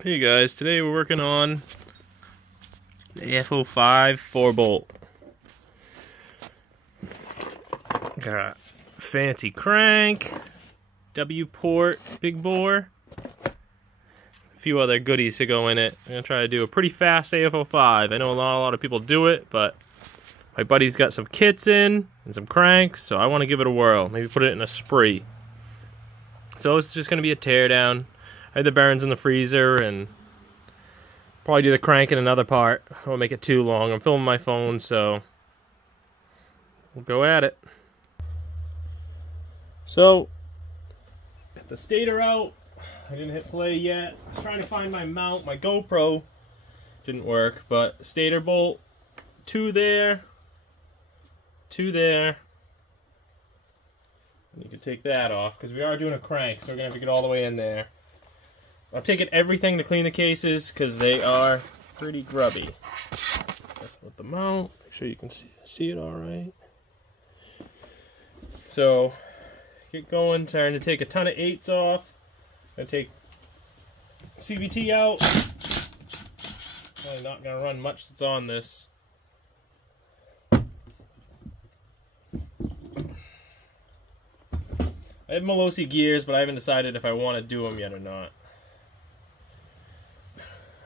Hey guys, today we're working on the af05 4-bolt. Got a fancy crank, W port, big bore, a few other goodies to go in it. I'm gonna try to do a pretty fast af05. I know a lot of people do it, but my buddy's got some kits in and some cranks, so I want to give it a whirl. Maybe put it in a spree. So it's just gonna be a teardown. I had the bearings in the freezer and probably do the crank in another part. I won't make it too long. I'm filming my phone, so we'll go at it. So, got the stator out. I didn't hit play yet. I was trying to find my mount. My GoPro didn't work, but stator bolt, two there. And you can take that off because we are doing a crank, so we're gonna have to get all the way in there. I've taken everything to clean the cases because they are pretty grubby. That's with the mount. Make sure you can see it all right. So, get going. Trying to take a ton of 8s off. Gonna take CVT out. Probably not gonna run much that's on this. I have Malossi gears, but I haven't decided if I want to do them yet or not.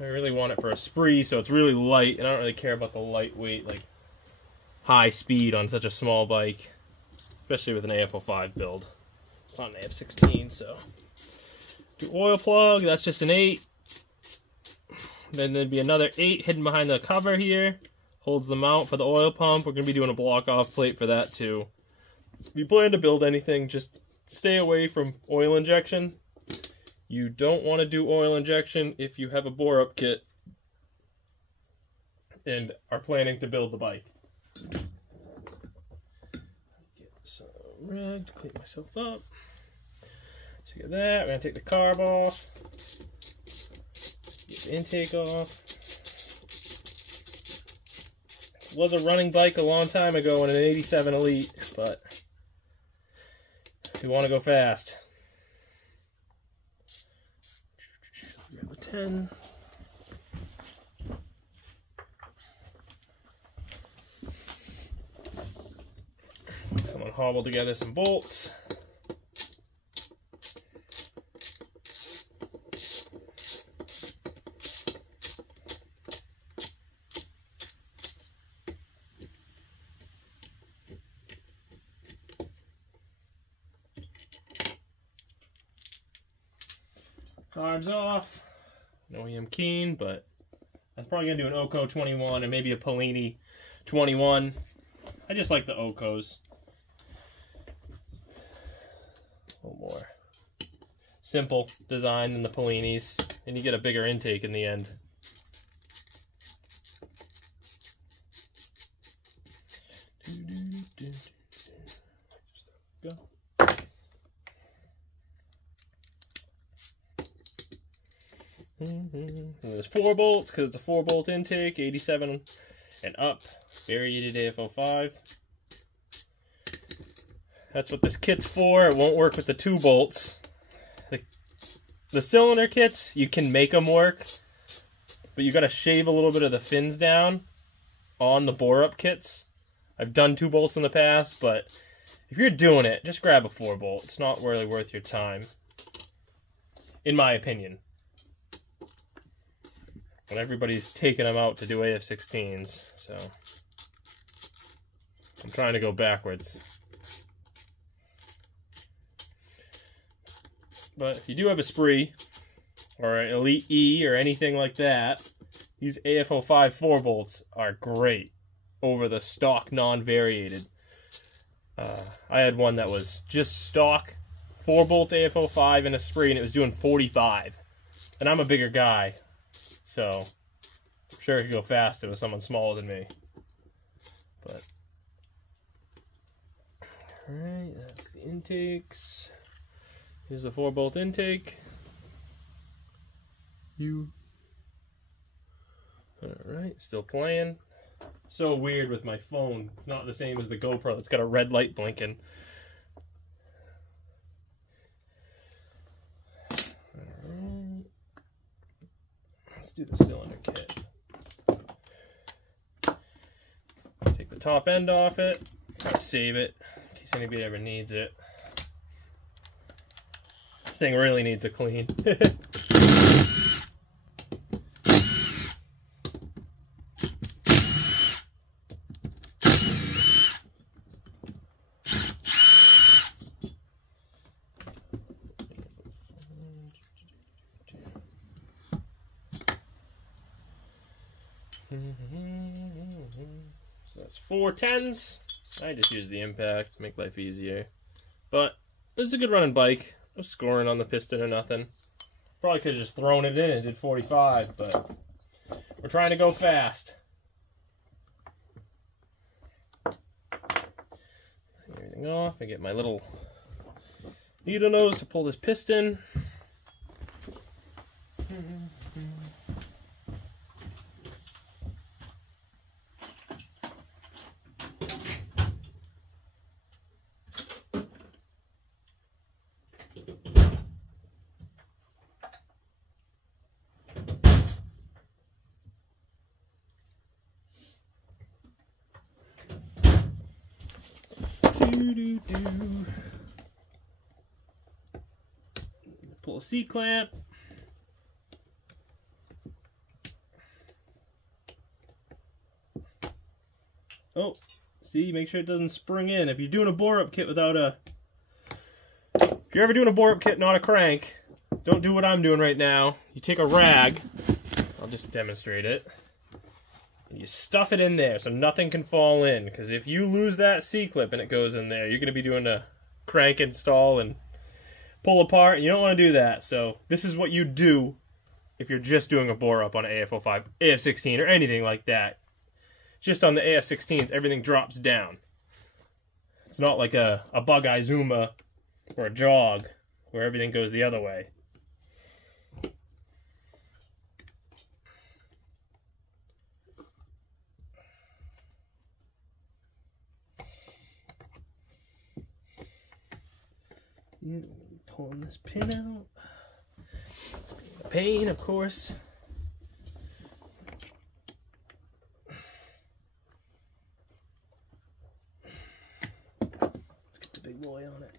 I really want it for a spree, so it's really light, and I don't really care about the lightweight, like, high speed on such a small bike, especially with an af05 build. It's not an af16, so. Do oil plug, that's just an 8. Then there'd be another 8 hidden behind the cover here. Holds the mount for the oil pump. We're going to be doing a block-off plate for that, too. If you plan to build anything, just stay away from oil injection. You don't want to do oil injection if you have a bore-up kit and are planning to build the bike. Get some rag to clean myself up. So you get that. We're going to take the carb off. Get the intake off. It was a running bike a long time ago in an 87 Elite, but if you want to go fast. Grab a 10. Someone hobble together some bolts. Carbs off. No I'm keen, but I'm probably going to do an Oco 21 and maybe a Polini 21. I just like the Ocos. A little more simple design than the Polinis, and you get a bigger intake in the end. Go. And there's 4 bolts because it's a 4-bolt intake, 87 and up, varriated af05. That's what this kit's for. It won't work with the 2 bolts. The cylinder kits, you can make them work, but you got to shave a little bit of the fins down on the bore-up kits. I've done 2 bolts in the past, but if you're doing it, just grab a 4-bolt. It's not really worth your time, in my opinion. And everybody's taking them out to do af16s, so I'm trying to go backwards. But if you do have a spree, or an Elite E, or anything like that, these af05 4-bolts are great over the stock non-variated. I had one that was just stock 4-bolt af05 in a spree, and it was doing 45. And I'm a bigger guy, so I'm sure it could go faster with someone smaller than me. But alright, that's the intakes. Here's the 4-bolt intake. Alright, still playing. So weird with my phone. It's not the same as the GoPro. It's got a red light blinking. Let's do the cylinder kit. Take the top end off it. Save it in case anybody ever needs it. This thing really needs a clean. So that's 4 10s. I just use the impact, make life easier. But this is a good running bike. No scoring on the piston or nothing. Probably could have just thrown it in and did 45, but we're trying to go fast. Clean everything off. I get my little needle nose to pull this piston. Pull a C-clamp. Oh, see, make sure it doesn't spring in. If you're doing a bore-up kit without a... If you're ever doing a bore-up kit, not a crank, don't do what I'm doing right now. You take a rag, I'll just demonstrate it, and you stuff it in there so nothing can fall in, because if you lose that C-clip and it goes in there, you're going to be doing a crank install and pull apart, and you don't want to do that. So this is what you do if you're just doing a bore-up on an af05, af16, or anything like that. Just on the af16s, everything drops down. It's not like a Bug-Eye Zuma or a Jog where everything goes the other way. Pulling this pin out. It's being a pain, of course. Get the big boy on it.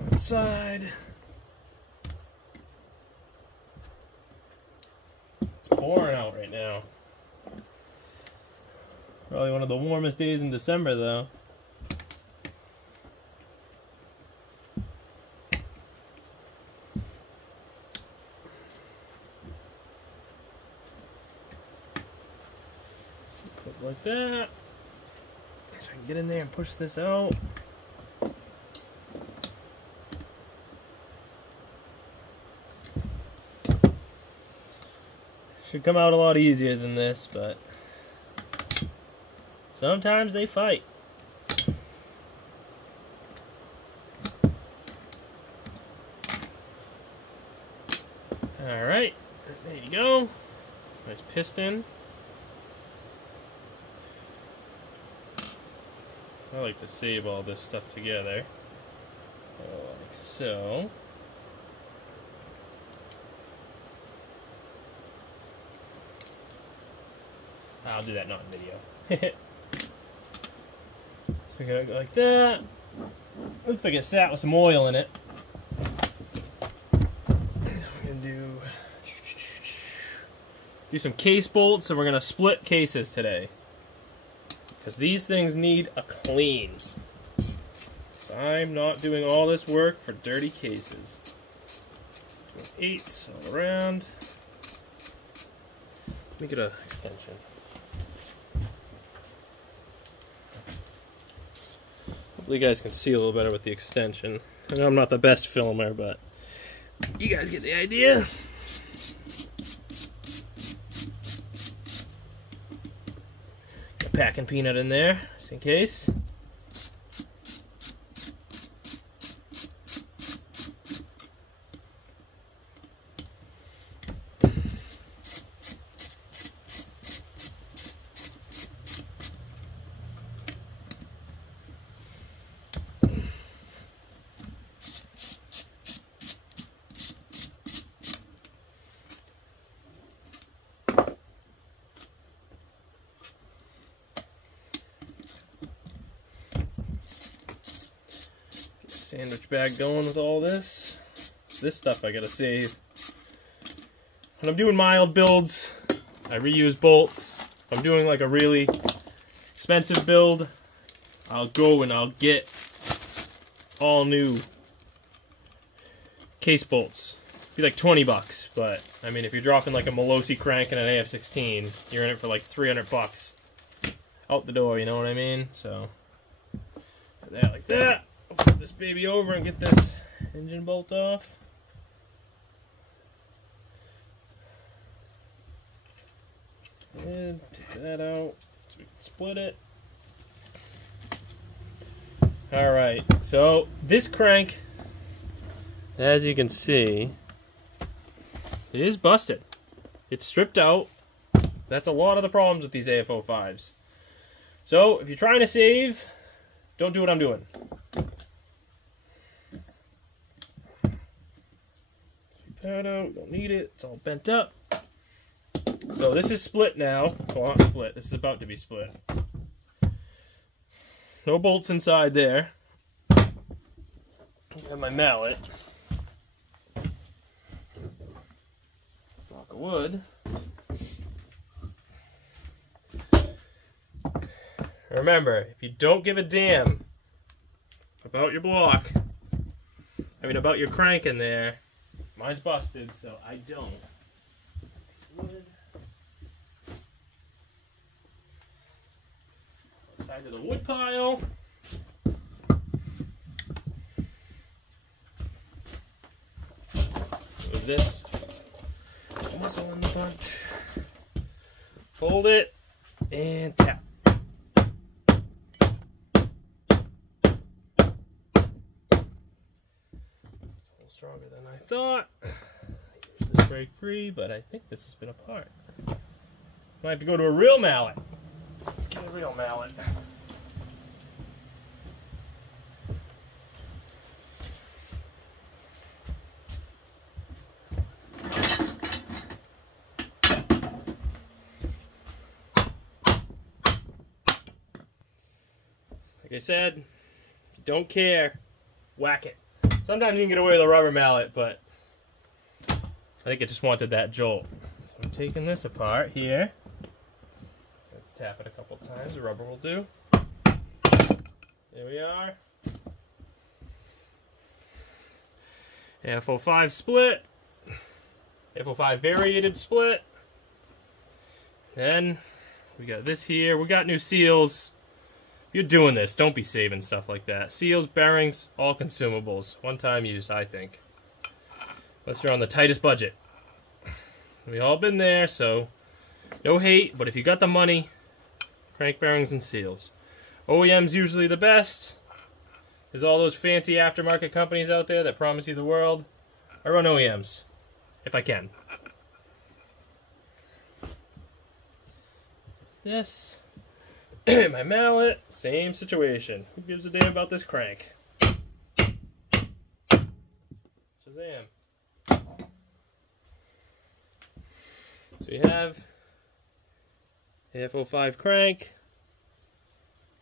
On the side. It's pouring out right now. Probably one of the warmest days in December, though. So put it like that. So I can get in there and push this out. Should come out a lot easier than this, but sometimes they fight. Alright, there you go. Nice piston. I like to save all this stuff together. Like so. I'll do that not in video. So we're gonna go like that. Looks like it sat with some oil in it. Now we're gonna do some case bolts, so we're gonna split cases today. Because these things need a clean. So I'm not doing all this work for dirty cases. Doing 8s all around. Let me get an extension. Hopefully you guys can see a little better with the extension. I know I'm not the best filmer, but you guys get the idea. Got a packing peanut in there, just in case. sandwich bag going with all this. This stuff I gotta save. When I'm doing mild builds, I reuse bolts. If I'm doing like a really expensive build, I'll go and I'll get all new case bolts. It'd be like 20 bucks, but I mean if you're dropping like a Melosi crank and an af16, you're in it for like 300 bucks out the door, you know what I mean? So, that like that. I'll flip this baby over and get this engine bolt off. And take that out so we can split it. Alright, so this crank, as you can see, is busted. It's stripped out. That's a lot of the problems with these af05s. So, if you're trying to save, don't do what I'm doing. Take that out, don't need it, it's all bent up. So this is split now. Well, not split, this is about to be split. No bolts inside there. I have my mallet. Block of wood. Remember, if you don't give a damn about your block, about your crank in there, mine's busted, so I don't. Wood. Side of the wood pile. With this muscle in the bunch. Fold it and tap. Stronger than I thought. Usually break free, but I think this has been apart. Might have to go to a real mallet. Let's get a real mallet. Like I said, if you don't care, whack it. Sometimes you can get away with a rubber mallet, but I think it just wanted that jolt. So I'm taking this apart here. Tap it a couple times, the rubber will do. There we are. af05 split. af05 varriated split. Then we got this here. We got new seals. If you're doing this, don't be saving stuff like that. Seals, bearings, all consumables. One-time use, I think. Unless you're on the tightest budget. We've all been there, so no hate, but if you got the money, crank bearings and seals. OEM's usually the best. There's all those fancy aftermarket companies out there that promise you the world. I run OEMs, if I can. This. My mallet, same situation. Who gives a damn about this crank? Shazam. So you have af05 crank,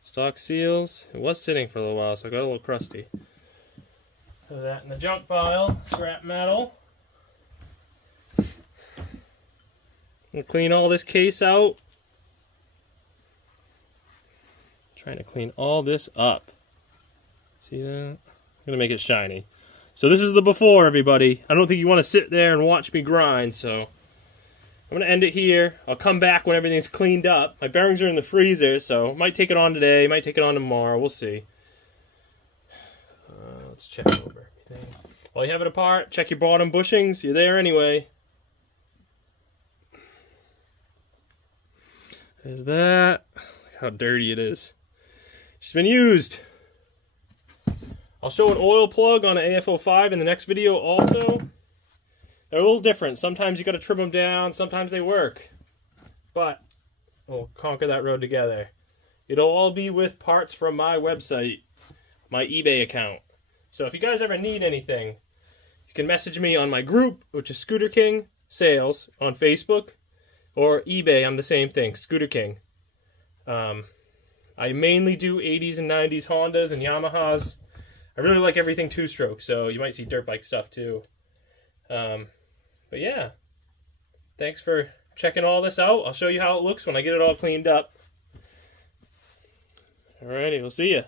stock seals. It was sitting for a little while, so I got a little crusty. Put that in the junk pile, scrap metal. I'm gonna clean all this case out. Trying to clean all this up. See that? I'm gonna make it shiny. So this is the before, everybody. I don't think you want to sit there and watch me grind, so I'm gonna end it here. I'll come back when everything's cleaned up. My bearings are in the freezer, so might take it on today, might take it on tomorrow. We'll see. Let's check over everything. While you have it apart, check your bottom bushings. You're there anyway. There's that. Look how dirty it is. It's been used. I'll show an oil plug on an af05 in the next video also. They're a little different. Sometimes you got to trim them down. Sometimes they work. But we'll conquer that road together. It'll all be with parts from my website, my eBay account. So if you guys ever need anything, you can message me on my group, which is Scooter King Sales on Facebook, or eBay. I'm the same thing, Scooter King. I mainly do 80s and 90s Hondas and Yamahas. I really like everything two-stroke, so you might see dirt bike stuff too. But yeah, thanks for checking all this out. I'll show you how it looks when I get it all cleaned up. Alrighty, we'll see ya.